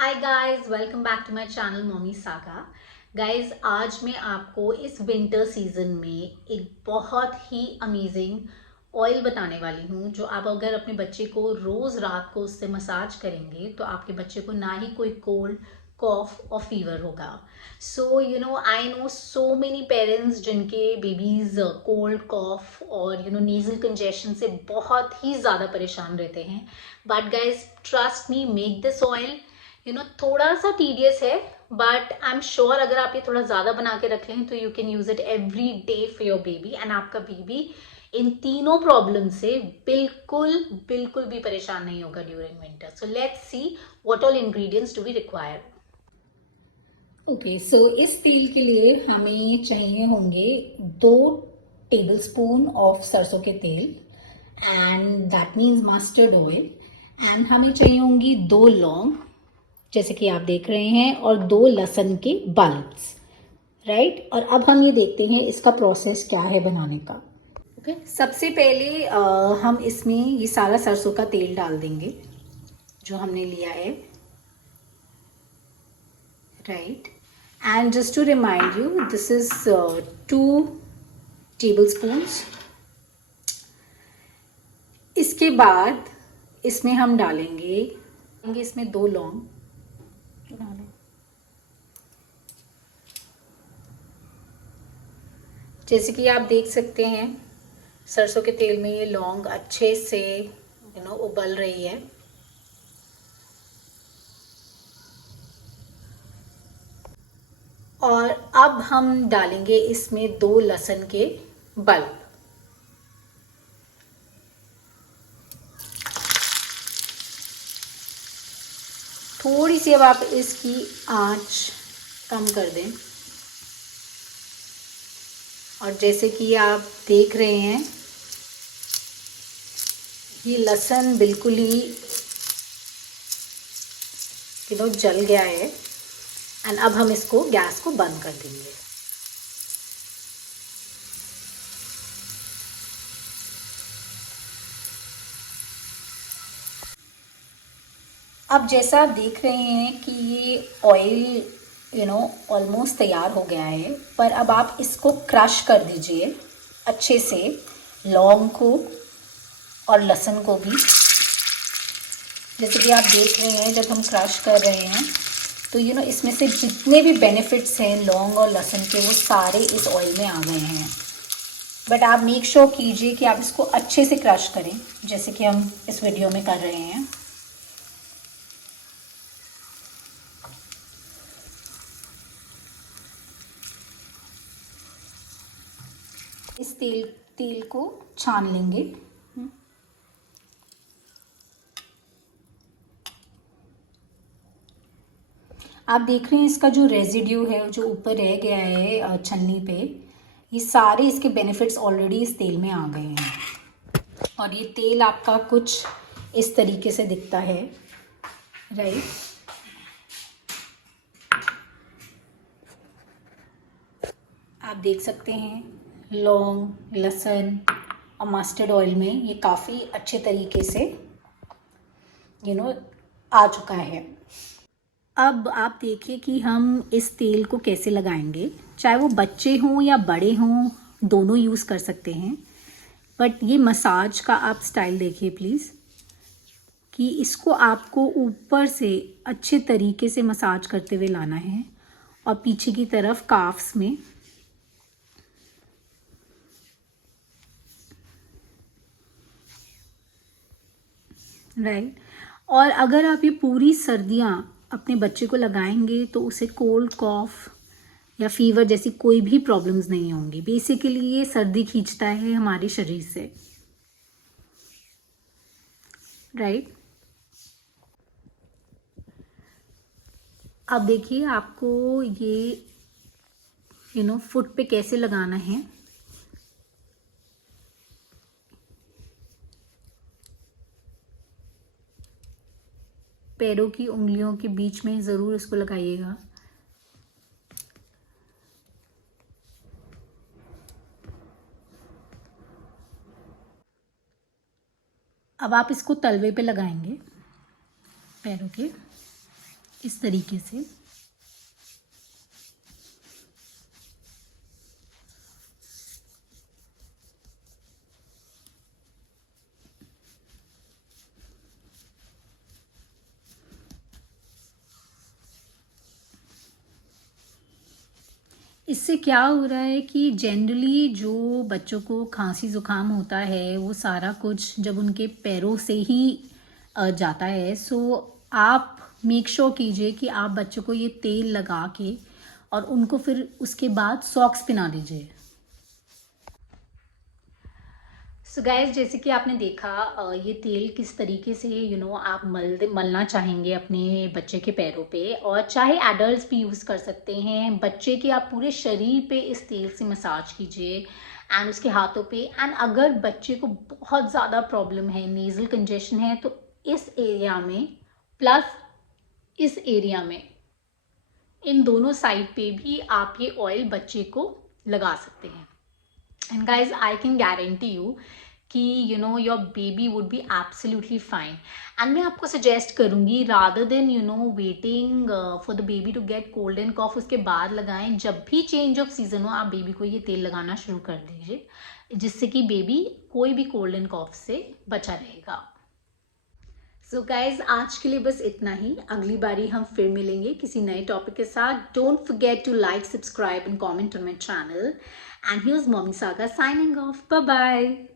Hi guys, welcome back to my channel Mommy Saga. Guys, आज मैं आपको इस विंटर सीजन में एक बहुत ही अमेजिंग ऑयल बताने वाली हूँ जो आप अगर अपने बच्चे को रोज रात को उससे मसाज करेंगे तो आपके बच्चे को ना ही कोई कोल्ड, कॉफ और फीवर होगा। So I know so many parents जिनके बेबीज कोल्ड, कॉफ और नेजल कंजेशन से बहुत ही ज़्यादा परेशान रहते हैं। But guys, trust me, make this oil थोड़ा सा टीडियस है, बट आई एम श्योर अगर आप ये थोड़ा ज़्यादा बना के रख लें तो you can use it every day for your baby, and आपका बेबी इन तीनों प्रॉब्लम से बिल्कुल बिल्कुल भी परेशान नहीं होगा during winter. So let's see what all ingredients do we require. Okay, so इस तेल के लिए हमें चाहिए होंगे 2 टेबलस्पून ऑफ सरसों के तेल, and that means mustard oil. And हमें चाहिए होंगी 2 लौंग, जैसे कि आप देख रहे हैं, और 2 लहसुन के बल्ब्स, राइट। और अब हम ये देखते हैं इसका प्रोसेस क्या है बनाने का। ओके, सबसे पहले हम इसमें ये सारा सरसों का तेल डाल देंगे जो हमने लिया है, right. And just to remind you, this is 2 tablespoons. इसके बाद इसमें हम डालेंगे इसमें 2 लौंग डालें, जैसे कि आप देख सकते हैं सरसों के तेल में ये लौंग अच्छे से उबल रही है। और अब हम डालेंगे इसमें 2 लहसुन के बल्ब। थोड़ी सी अब आप इसकी आंच कम कर दें, और जैसे कि आप देख रहे हैं ये लहसुन बिल्कुल ही जल गया है। एंड अब हम इसको गैस को बंद कर देंगे। अब जैसा आप देख रहे हैं कि ये ऑयल ऑलमोस्ट तैयार हो गया है, पर अब आप इसको क्रश कर दीजिए अच्छे से, लौंग को और लहसुन को भी। जैसे कि आप देख रहे हैं जब हम क्रश कर रहे हैं तो इसमें से जितने भी बेनिफिट्स हैं लौंग और लहसुन के, वो सारे इस ऑयल में आ गए हैं। बट आप मेक श्योर कीजिए कि आप इसको अच्छे से क्रश करें, जैसे कि हम इस वीडियो में कर रहे हैं। इस तेल को छान लेंगे। आप देख रहे हैं इसका जो रेजिड्यू है, जो ऊपर रह गया है छन्नी पे, ये सारे इसके बेनिफिट्स ऑलरेडी इस तेल में आ गए हैं। और ये तेल आपका कुछ इस तरीके से दिखता है, राइट। आप देख सकते हैं लौंग, लहसुन और मस्टर्ड ऑयल में ये काफ़ी अच्छे तरीके से आ चुका है। अब आप देखिए कि हम इस तेल को कैसे लगाएंगे। चाहे वो बच्चे हों या बड़े हों, दोनों यूज़ कर सकते हैं। बट ये मसाज का आप स्टाइल देखिए प्लीज़, कि इसको आपको ऊपर से अच्छे तरीके से मसाज करते हुए लाना है, और पीछे की तरफ काफ्स में, राइट। और अगर आप ये पूरी सर्दियाँ अपने बच्चे को लगाएंगे तो उसे कोल्ड, कॉफ या फीवर जैसी कोई भी प्रॉब्लम्स नहीं होंगी। बेसिकली ये सर्दी खींचता है हमारे शरीर से, राइट। अब देखिए आपको ये फुट पे कैसे लगाना है। पैरों की उंगलियों के बीच में ज़रूर इसको लगाइएगा। अब आप इसको तलवे पे लगाएंगे पैरों के। इस तरीके से। इससे क्या हो रहा है कि जनरली जो बच्चों को खांसी ज़ुकाम होता है वो सारा कुछ जब उनके पैरों से ही जाता है। सो आप मेक श्योर कीजिए कि आप बच्चों को ये तेल लगा के और उनको फिर उसके बाद सॉक्स पहना दीजिए। सो गाइज, जैसे कि आपने देखा ये तेल किस तरीके से आप मलना चाहेंगे अपने बच्चे के पैरों पे, और चाहे एडल्ट्स भी यूज़ कर सकते हैं। बच्चे के आप पूरे शरीर पे इस तेल से मसाज कीजिए एंड उसके हाथों पे। एंड अगर बच्चे को बहुत ज़्यादा प्रॉब्लम है, नेज़ल कंजेशन है, तो इस एरिया में प्लस इस एरिया में, इन दोनों साइड पे भी आप ये ऑयल बच्चे को लगा सकते हैं। And guys, I can guarantee you कि your baby would be absolutely fine. And मैं आपको सजेस्ट करूँगी, rather than waiting for the baby to get cold and cough, उसके बाद लगाएं। जब भी चेंज ऑफ सीजन हो, आप बेबी को ये तेल लगाना शुरू कर दीजिए, जिससे कि बेबी कोई भी कोल्ड एंड कॉफ से बचा रहेगा। सो गाइज, आज के लिए बस इतना ही। अगली बारी हम फिर मिलेंगे किसी नए टॉपिक के साथ। Don't forget to like, subscribe and comment on my channel. And here's Mommy Saga signing off. Bye bye.